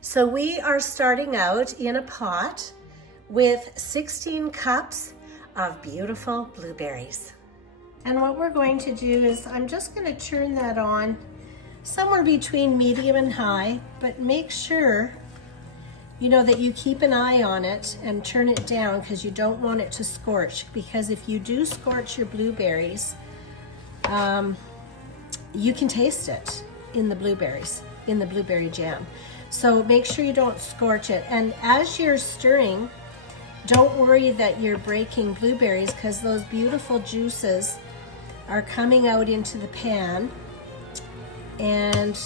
So we are starting out in a pot with 16 cups of beautiful blueberries. And what we're going to do is I'm just going to turn that on somewhere between medium and high, but make sure that you keep an eye on it and turn it down because you don't want it to scorch, because if you do scorch your blueberries, you can taste it in the blueberry jam. So make sure you don't scorch it. And as you're stirring, don't worry that you're breaking blueberries, because those beautiful juices are coming out into the pan, and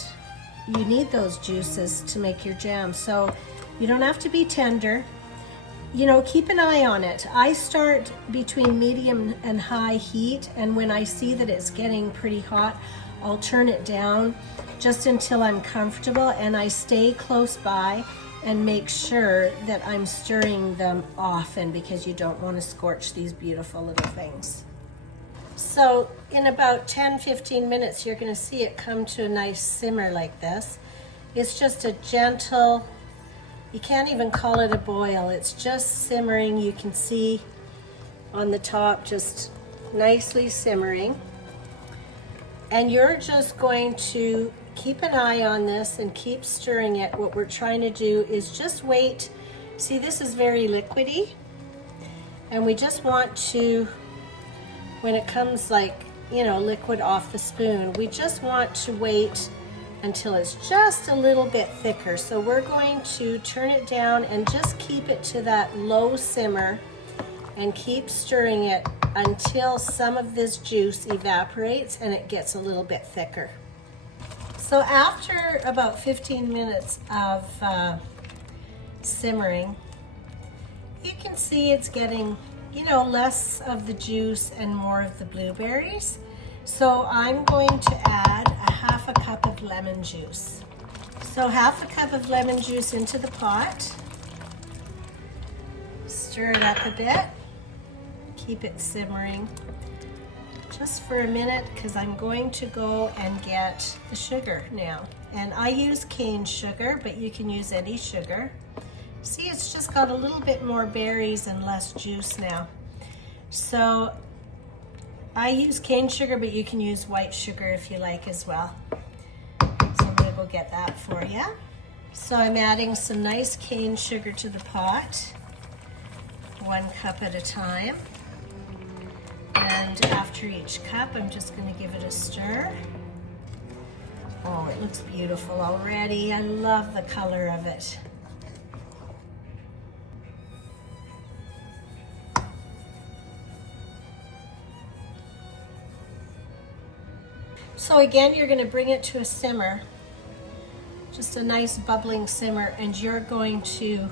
you need those juices to make your jam. So you don't have to be tender. Keep an eye on it. I start between medium and high heat, and when I see that it's getting pretty hot, I'll turn it down just until I'm comfortable, and I stay close by and make sure that I'm stirring them often, because you don't want to scorch these beautiful little things. So in about 10-15 minutes, you're going to see it come to a nice simmer like this. It's just a gentle, you can't even call it a boil, it's just simmering. You can see on the top just nicely simmering. And you're just going to keep an eye on this and keep stirring it. What we're trying to do is just wait. See, this is very liquidy, and we just want to, when it comes like, liquid off the spoon, we just want to wait until it's just a little bit thicker. So we're going to turn it down and just keep it to that low simmer and keep stirring it until some of this juice evaporates and it gets a little bit thicker. So after about 15 minutes of simmering, you can see it's getting, less of the juice and more of the blueberries. So I'm going to add a half a cup of lemon juice. So half a cup of lemon juice into the pot. Stir it up a bit. Keep it simmering just for a minute, because I'm going to go and get the sugar now. And I use cane sugar, but you can use any sugar. See, it's just got a little bit more berries and less juice now. So I use cane sugar, but you can use white sugar if you like as well. So I'm gonna go get that for you. So I'm adding some nice cane sugar to the pot, 1 cup at a time. And after each cup, I'm just going to give it a stir. Oh, it looks beautiful already. I love the color of it. So again, you're going to bring it to a simmer, just a nice bubbling simmer, and you're going to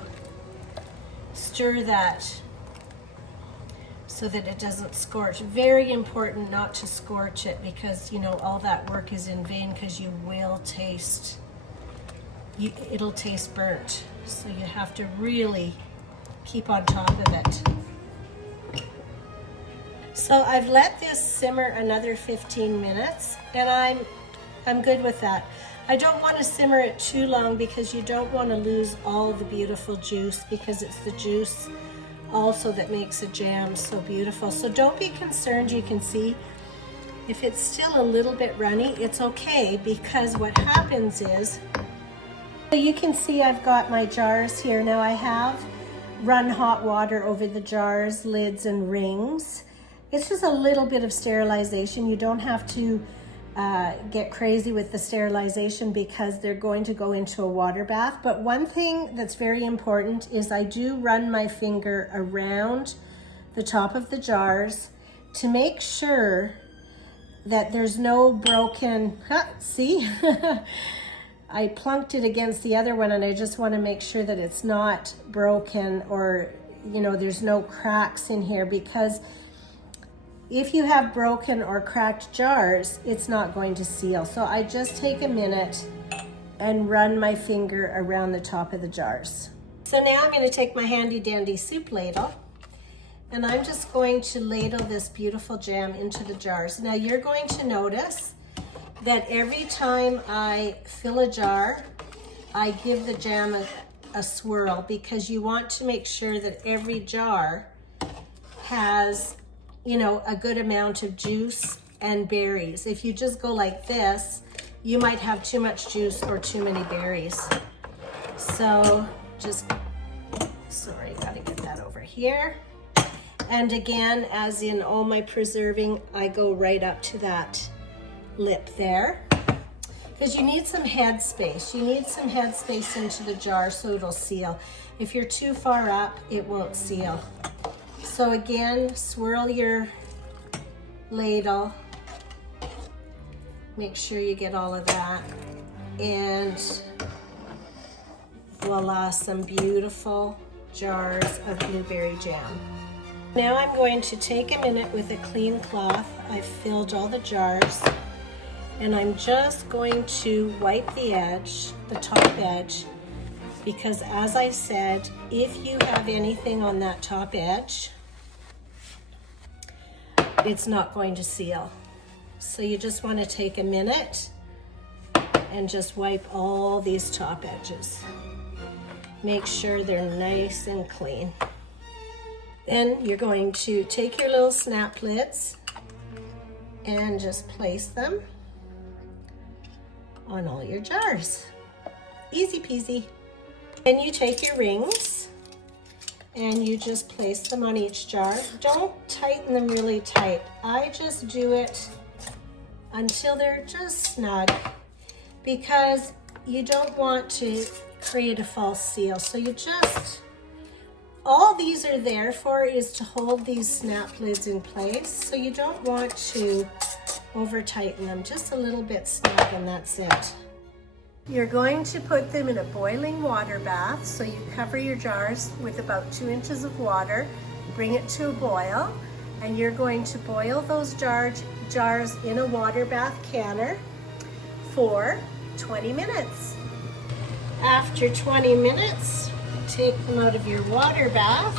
stir that so that it doesn't scorch. Very important not to scorch it, because all that work is in vain, because you will taste, it'll taste burnt. So you have to really keep on top of it. So I've let this simmer another 15 minutes, and I'm good with that. I don't want to simmer it too long, because you don't want to lose all the beautiful juice, because it's the juice also that makes a jam so beautiful. So don't be concerned. You can see if it's still a little bit runny, it's okay, because what happens is, you can see I've got my jars here. Now I have run hot water over the jars, lids, and rings. It's just a little bit of sterilization. You don't have to get crazy with the sterilization, because they're going to go into a water bath. But one thing that's very important is I do run my finger around the top of the jars to make sure that there's no broken, see? I plunked it against the other one, and I just want to make sure that it's not broken, or there's no cracks in here, because if you have broken or cracked jars, it's not going to seal. So I just take a minute and run my finger around the top of the jars. So now I'm going to take my handy dandy soup ladle, and I'm just going to ladle this beautiful jam into the jars. Now you're going to notice that every time I fill a jar, I give the jam a swirl, because you want to make sure that every jar has, you know, a good amount of juice and berries. If you just go like this, you might have too much juice or too many berries. So just, sorry, gotta get that over here. And again, as in all my preserving, I go right up to that lip there, because you need some head space. You need some head space into the jar so it'll seal. If you're too far up, it won't seal. So again, swirl your ladle. Make sure you get all of that. And voila, some beautiful jars of blueberry jam. Now I'm going to take a minute with a clean cloth. I've filled all the jars, and I'm just going to wipe the edge, the top edge, because as I said, if you have anything on that top edge, it's not going to seal. So you just want to take a minute and just wipe all these top edges. Make sure they're nice and clean. Then you're going to take your little snap lids and just place them on all your jars. Easy peasy. Then you take your rings and you just place them on each jar. Don't tighten them really tight. I just do it until they're just snug, because you don't want to create a false seal. So you just, all these are there for is to hold these snap lids in place. So you don't want to over tighten them, just a little bit snug, and that's it. You're going to put them in a boiling water bath. So you cover your jars with about 2 inches of water, bring it to a boil, and you're going to boil those jars in a water bath canner for 20 minutes. After 20 minutes, take them out of your water bath